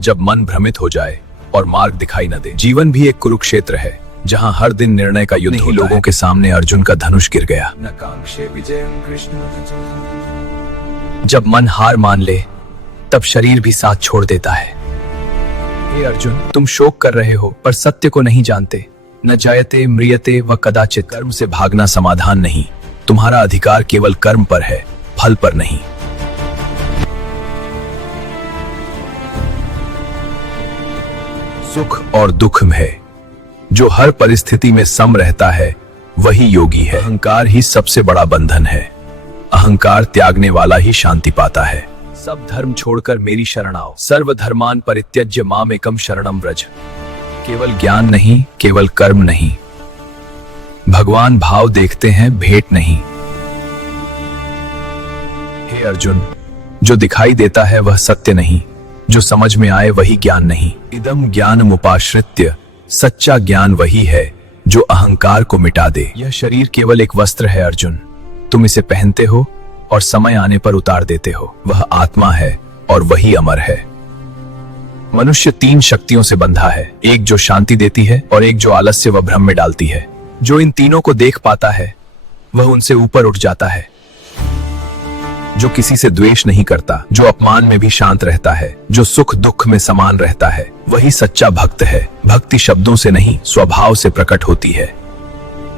जब मन भ्रमित हो जाए और मार्ग दिखाई न दे। जीवन भी एक कुरुक्षेत्र है जहां हर दिन निर्णय का युद्ध होता लोगों के सामने अर्जुन का धनुष गिर गया। जब मन हार मान ले तब शरीर भी साथ छोड़ देता है। हे अर्जुन, तुम शोक कर रहे हो पर सत्य को नहीं जानते। न जायते म्रियते व कदाचित। कर्म से भागना समाधान नहीं। तुम्हारा अधिकार केवल कर्म पर है, फल पर नहीं। सुख और दुख में जो हर परिस्थिति में सम रहता है वही योगी है। अहंकार ही सबसे बड़ा बंधन है। अहंकार त्यागने वाला ही शांति पाता है। सब धर्म छोड़कर मेरी शरण आओ। सर्व धर्मान परित्यज्य माम एकम शरणम व्रज। केवल ज्ञान नहीं, केवल कर्म नहीं। भगवान भाव देखते हैं, भेंट नहीं। हे अर्जुन, जो दिखाई देता है वह सत्य नहीं, जो समझ में आए वही ज्ञान नहीं। इदम ज्ञानमुपाश्रित्य। सच्चा ज्ञान वही है जो अहंकार को मिटा दे। यह शरीर केवल एक वस्त्र है अर्जुन, तुम इसे पहनते हो और समय आने पर उतार देते हो। वह आत्मा है और वही अमर है। मनुष्य तीन शक्तियों से बंधा है, एक जो शांति देती है और एक जो आलस्य व भ्रम में डालती है। जो इन तीनों को देख पाता है वह उनसे ऊपर उठ जाता है। जो किसी से द्वेष नहीं करता, जो अपमान में भी शांत रहता है, जो सुख दुख में समान रहता है, वही सच्चा भक्त है। भक्ति शब्दों से नहीं, स्वभाव से प्रकट होती है।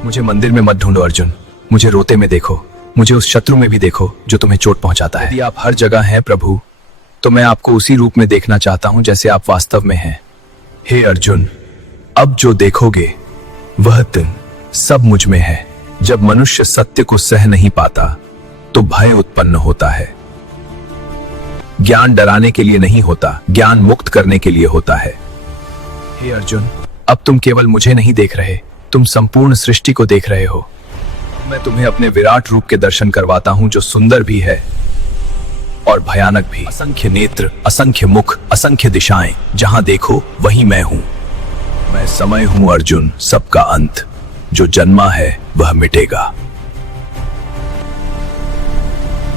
मुझे मंदिर में मत ढूंढो अर्जुन, मुझे रोते में देखो। मुझे उस शत्रु में भी देखो जो तुम्हें चोट पहुंचाता है। यदि आप हर जगह हैं प्रभु, तो मैं आपको उसी रूप में देखना चाहता हूं जैसे आप वास्तव में हैं। हे अर्जुन, अब जो देखोगे वह दिन सब मुझ में है। जब मनुष्य सत्य को सह नहीं पाता तो भय उत्पन्न होता है। ज्ञान डराने के लिए नहीं होता, ज्ञान मुक्त करने के लिए होता है। हे अर्जुन, अब तुम केवल मुझे नहीं देख रहे, तुम संपूर्ण सृष्टि को देख रहे हो। मैं तुम्हें अपने विराट रूप के दर्शन करवाता हूं जो सुंदर भी है और भयानक भी। असंख्य नेत्र, असंख्य मुख, असंख्य दिशाएं, जहां देखो वहीं मैं हूं। मैं समय हूं अर्जुन, सबका अंत। जो जन्मा है वह मिटेगा।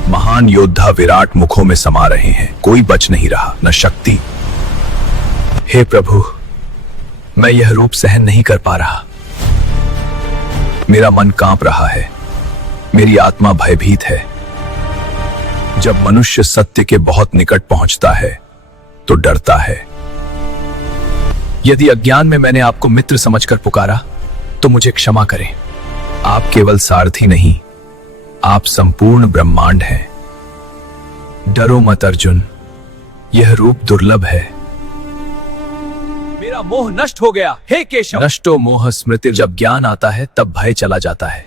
महान योद्धा विराट मुखों में समा रहे हैं, कोई बच नहीं रहा, न शक्ति। हे प्रभु, मैं यह रूप सहन नहीं कर पा रहा। मेरा मन कांप रहा है, मेरी आत्मा भयभीत है। जब मनुष्य सत्य के बहुत निकट पहुंचता है तो डरता है। यदि अज्ञान में मैंने आपको मित्र समझकर पुकारा तो मुझे क्षमा करें। आप केवल सारथी नहीं, आप संपूर्ण ब्रह्मांड हैं। डरो मत अर्जुन, यह रूप दुर्लभ है। मेरा मोह नष्ट हो गया, हे केशव। नष्टो मोह स्मृति। जब ज्ञान आता है तब भय चला जाता है।